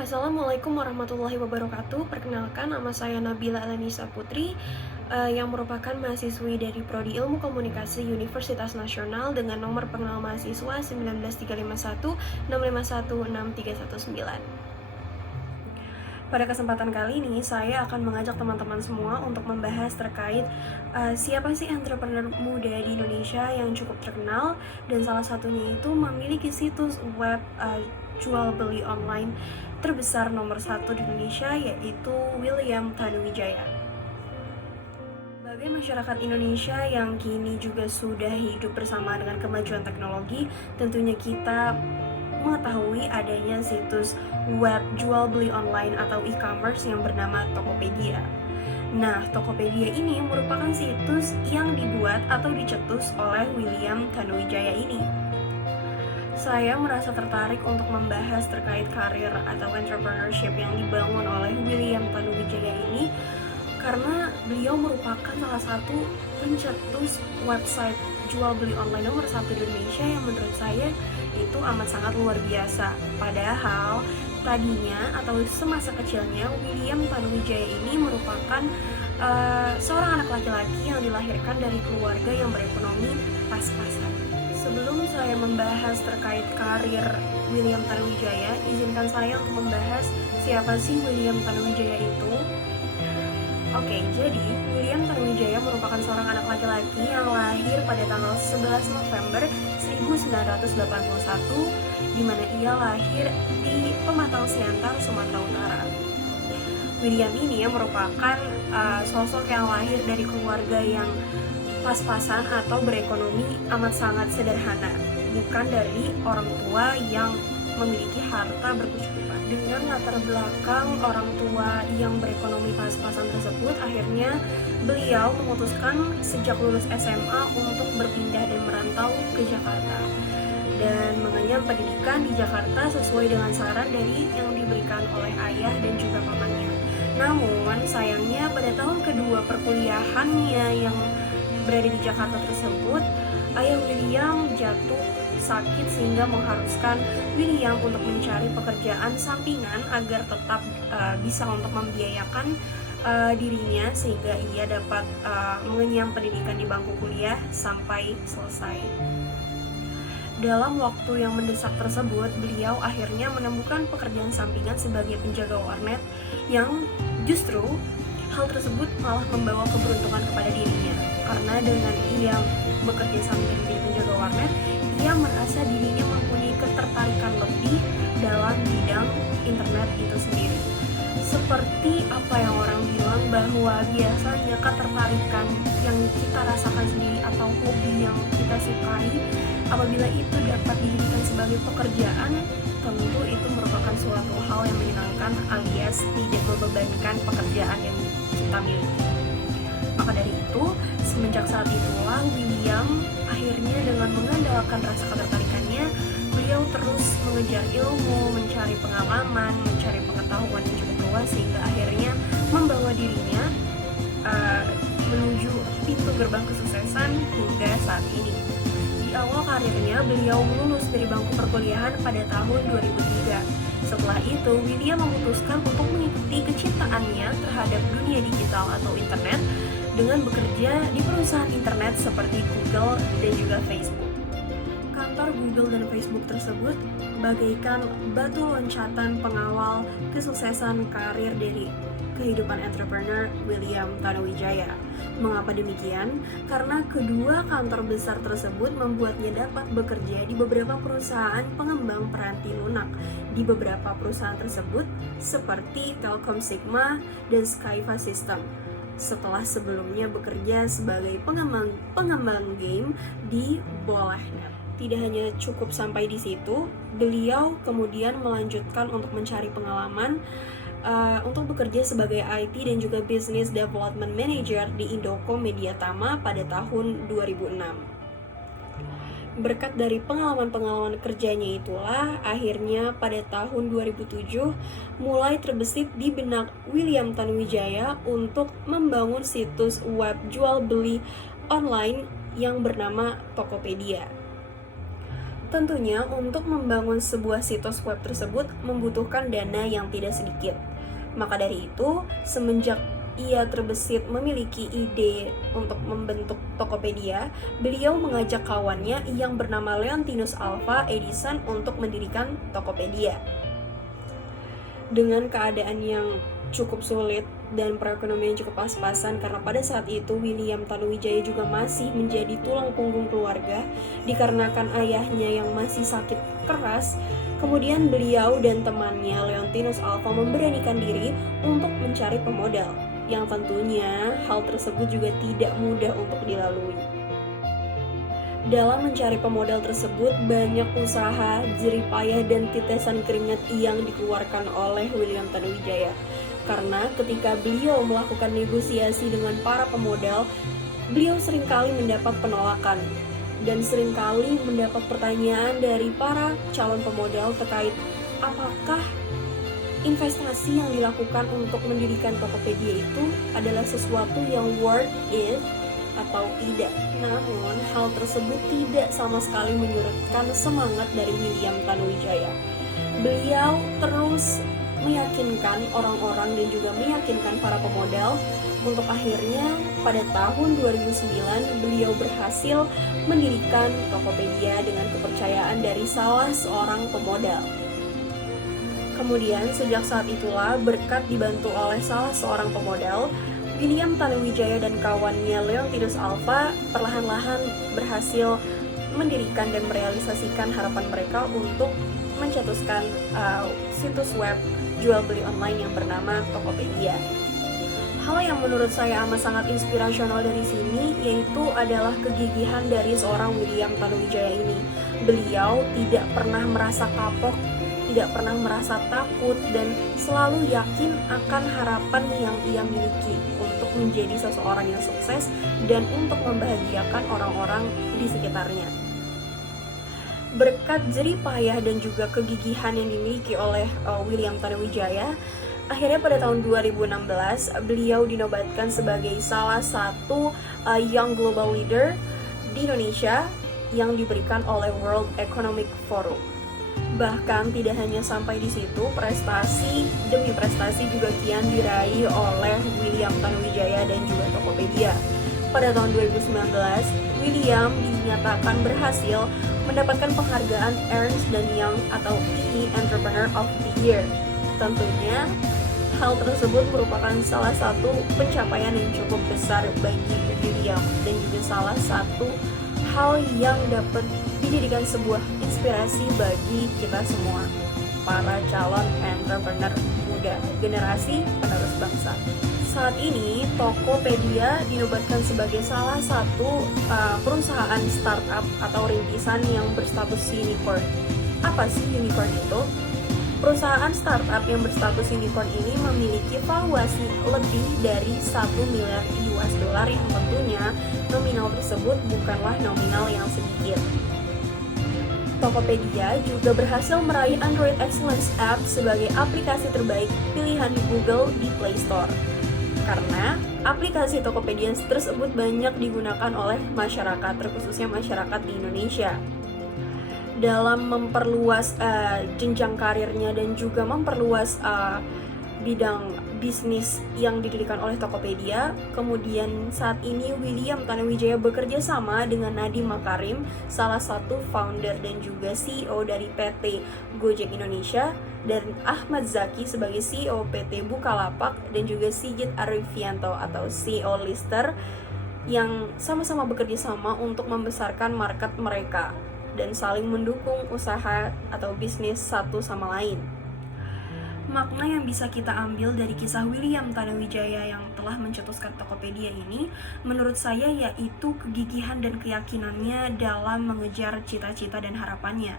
Assalamualaikum warahmatullahi wabarakatuh. Perkenalkan, nama saya Nabila Alanisa Putri, yang merupakan mahasiswi dari Prodi Ilmu Komunikasi Universitas Nasional dengan nomor pengenal mahasiswa 19351651619. Pada kesempatan kali ini, saya akan mengajak teman-teman semua untuk membahas terkait siapa sih entrepreneur muda di Indonesia yang cukup terkenal, dan salah satunya itu memiliki situs web jual beli online terbesar nomor 1 di Indonesia, yaitu William Tanuwijaya. Sebagai masyarakat Indonesia yang kini juga sudah hidup bersama dengan kemajuan teknologi, tentunya kita mengetahui adanya situs web jual beli online atau e-commerce yang bernama Tokopedia. Nah, Tokopedia ini merupakan situs yang dibuat atau dicetus oleh William Tanuwijaya ini. Saya merasa tertarik untuk membahas terkait karir atau entrepreneurship yang dibangun oleh William Tanuwijaya ini karena beliau merupakan salah satu pencetus website jual beli online nomor 1 di Indonesia yang menurut saya itu amat sangat luar biasa. Padahal tadinya atau semasa kecilnya William Tanuwijaya ini merupakan seorang anak laki-laki yang dilahirkan dari keluarga yang berekonomi pas-pasan. Sebelum saya membahas terkait karir William Tanuwijaya, izinkan saya untuk membahas siapa sih William Tanuwijaya itu. Oke, jadi William Tanuwijaya merupakan seorang anak laki-laki yang lahir pada tanggal 11 November 1981, di mana ia lahir di Pematang Siantar, Sumatera Utara. William ini merupakan sosok yang lahir dari keluarga yang pas-pasan atau berekonomi amat sangat sederhana, bukan dari orang tua yang memiliki harta berkecukupan. Dengan latar belakang orang tua yang berekonomi pas-pasan tersebut, akhirnya beliau memutuskan sejak lulus SMA untuk berpindah dan merantau ke Jakarta dan mengenyam pendidikan di Jakarta sesuai dengan saran dari yang diberikan oleh ayah dan juga pamannya. Namun sayangnya pada tahun kedua perkuliahannya yang berada di Jakarta tersebut, ayah William jatuh sakit sehingga mengharuskan William untuk mencari pekerjaan sampingan agar tetap bisa untuk membiayakan dirinya sehingga ia dapat mengenyam pendidikan di bangku kuliah sampai selesai. Dalam waktu yang mendesak tersebut, beliau akhirnya menemukan pekerjaan sampingan sebagai penjaga warnet yang justru hal tersebut malah membawa keberuntungan kepada dirinya, karena dengan ia bekerja sambil menjadi penjaga warnet, ia merasa dirinya mempunyai ketertarikan lebih dalam bidang internet itu sendiri. Seperti apa yang orang bilang bahwa biasanya ketertarikan yang kita rasakan sendiri atau hobi yang kita sukai, apabila itu dapat dijadikan sebagai pekerjaan, tentu itu merupakan suatu hal yang menyenangkan alias tidak membebankan pekerjaan yang kita miliki. Maka dari itu, semenjak saat itulah William akhirnya dengan mengandalkan rasa ketertarikannya, beliau terus mengejar ilmu, mencari pengalaman, mencari pengetahuan yang cukup luas sehingga akhirnya membawa dirinya menuju pintu gerbang kesuksesan hingga saat ini. Di awal karirnya, beliau lulus dari bangku perkuliahan pada tahun 2003. Setelah itu, William memutuskan untuk mengikuti kecintaannya terhadap dunia digital atau internet dengan bekerja di perusahaan internet seperti Google dan juga Facebook. Kantor Google dan Facebook tersebut bagaikan batu loncatan pengawal kesuksesan karir dari kehidupan entrepreneur William Tanuwijaya. Mengapa demikian? Karena kedua kantor besar tersebut membuatnya dapat bekerja di beberapa perusahaan pengembang peranti lunak di beberapa perusahaan tersebut seperti Telkom Sigma dan Skyva System, setelah sebelumnya bekerja sebagai pengembang game di Bolehnet. Tidak hanya cukup sampai di situ, beliau kemudian melanjutkan untuk mencari pengalaman untuk bekerja sebagai IT dan juga Business Development Manager di Indocom Mediatama pada tahun 2006. Berkat dari pengalaman-pengalaman kerjanya itulah, akhirnya pada tahun 2007 mulai terbesit di benak William Tanuwijaya untuk membangun situs web jual beli online yang bernama Tokopedia. Tentunya untuk membangun sebuah situs web tersebut membutuhkan dana yang tidak sedikit. Maka dari itu, semenjak ia terbesit memiliki ide untuk membentuk Tokopedia, beliau mengajak kawannya yang bernama Leontinus Alva Edison untuk mendirikan Tokopedia. Dengan keadaan yang cukup sulit dan perekonomian cukup pas-pasan, karena pada saat itu William Tanuwijaya juga masih menjadi tulang punggung keluarga dikarenakan ayahnya yang masih sakit keras. Kemudian beliau dan temannya Leontinus Alva memberanikan diri untuk mencari pemodal, yang tentunya hal tersebut juga tidak mudah untuk dilalui. Dalam mencari pemodal tersebut, banyak usaha, jerih payah, dan tetesan keringat yang dikeluarkan oleh William Tanuwijaya. Karena ketika beliau melakukan negosiasi dengan para pemodal, beliau seringkali mendapat penolakan dan seringkali mendapat pertanyaan dari para calon pemodal terkait apakah investasi yang dilakukan untuk mendirikan Tokopedia itu adalah sesuatu yang worth it atau tidak. Namun hal tersebut tidak sama sekali menyurutkan semangat dari William Tanuwijaya. Beliau terus meyakinkan orang-orang dan juga meyakinkan para pemodal untuk akhirnya pada tahun 2009 beliau berhasil mendirikan Tokopedia dengan kepercayaan dari salah seorang pemodal. Kemudian sejak saat itulah berkat dibantu oleh salah seorang pemodal, William Tanuwijaya dan kawannya Leontinus Alva perlahan-lahan berhasil mendirikan dan merealisasikan harapan mereka untuk mencetuskan situs web jual beli online yang bernama Tokopedia. Hal yang menurut saya amat sangat inspirasional dari sini yaitu adalah kegigihan dari seorang William Tanuwijaya ini. Beliau tidak pernah merasa kapok, tidak pernah merasa takut, dan selalu yakin akan harapan yang ia miliki untuk menjadi seseorang yang sukses dan untuk membahagiakan orang-orang di sekitarnya. Berkat jerih payah dan juga kegigihan yang dimiliki oleh William Tanuwijaya, akhirnya pada tahun 2016 beliau dinobatkan sebagai salah satu Young Global Leader di Indonesia yang diberikan oleh World Economic Forum. Bahkan tidak hanya sampai di situ, prestasi demi prestasi juga kian diraih oleh William Tanuwijaya dan juga Tokopedia. Pada tahun 2019, William dinyatakan berhasil mendapatkan penghargaan Ernst & Young atau PE Entrepreneur of the Year. Tentunya hal tersebut merupakan salah satu pencapaian yang cukup besar bagi William dan juga salah satu hal yang dapat dijadikan sebuah inspirasi bagi kita semua, para calon entrepreneur muda, generasi penerus bangsa. Saat ini Tokopedia dinobatkan sebagai salah satu perusahaan startup atau rintisan yang berstatus unicorn. Apa sih unicorn itu? Perusahaan startup yang berstatus unicorn ini memiliki valuasi lebih dari 1 miliar US dollar yang tentunya nominal tersebut bukanlah nominal yang sedikit. Tokopedia juga berhasil meraih Android Excellence App sebagai aplikasi terbaik pilihan di Google di Play Store. Karena aplikasi Tokopedia tersebut banyak digunakan oleh masyarakat, terkhususnya masyarakat di Indonesia. Dalam memperluas jenjang karirnya dan juga memperluas bidang bisnis yang didirikan oleh Tokopedia. Kemudian saat ini William Tanuwijaya bekerja sama dengan Nadiem Makarim, salah satu founder dan juga CEO dari PT Gojek Indonesia, dan Ahmad Zaki sebagai CEO PT Bukalapak, dan juga Sigit Arifianto atau CEO Lister, yang sama-sama bekerja sama untuk membesarkan market mereka dan saling mendukung usaha atau bisnis satu sama lain. Makna yang bisa kita ambil dari kisah William Tanuwijaya yang telah mencetuskan Tokopedia ini, menurut saya yaitu kegigihan dan keyakinannya dalam mengejar cita-cita dan harapannya.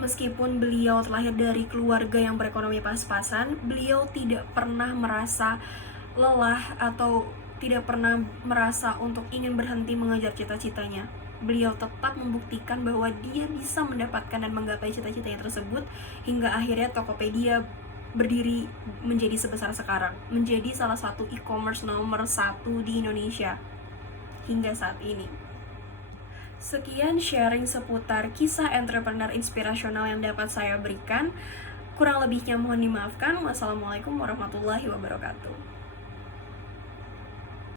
Meskipun beliau terlahir dari keluarga yang berekonomi pas-pasan, beliau tidak pernah merasa lelah atau tidak pernah merasa untuk ingin berhenti mengejar cita-citanya. Beliau tetap membuktikan bahwa dia bisa mendapatkan dan menggapai cita-citanya tersebut hingga akhirnya Tokopedia berdiri menjadi sebesar sekarang, menjadi salah satu e-commerce nomor 1 di Indonesia hingga saat ini. Sekian sharing seputar kisah entrepreneur inspirasional yang dapat saya berikan. Kurang lebihnya mohon dimaafkan. Wassalamualaikum warahmatullahi wabarakatuh.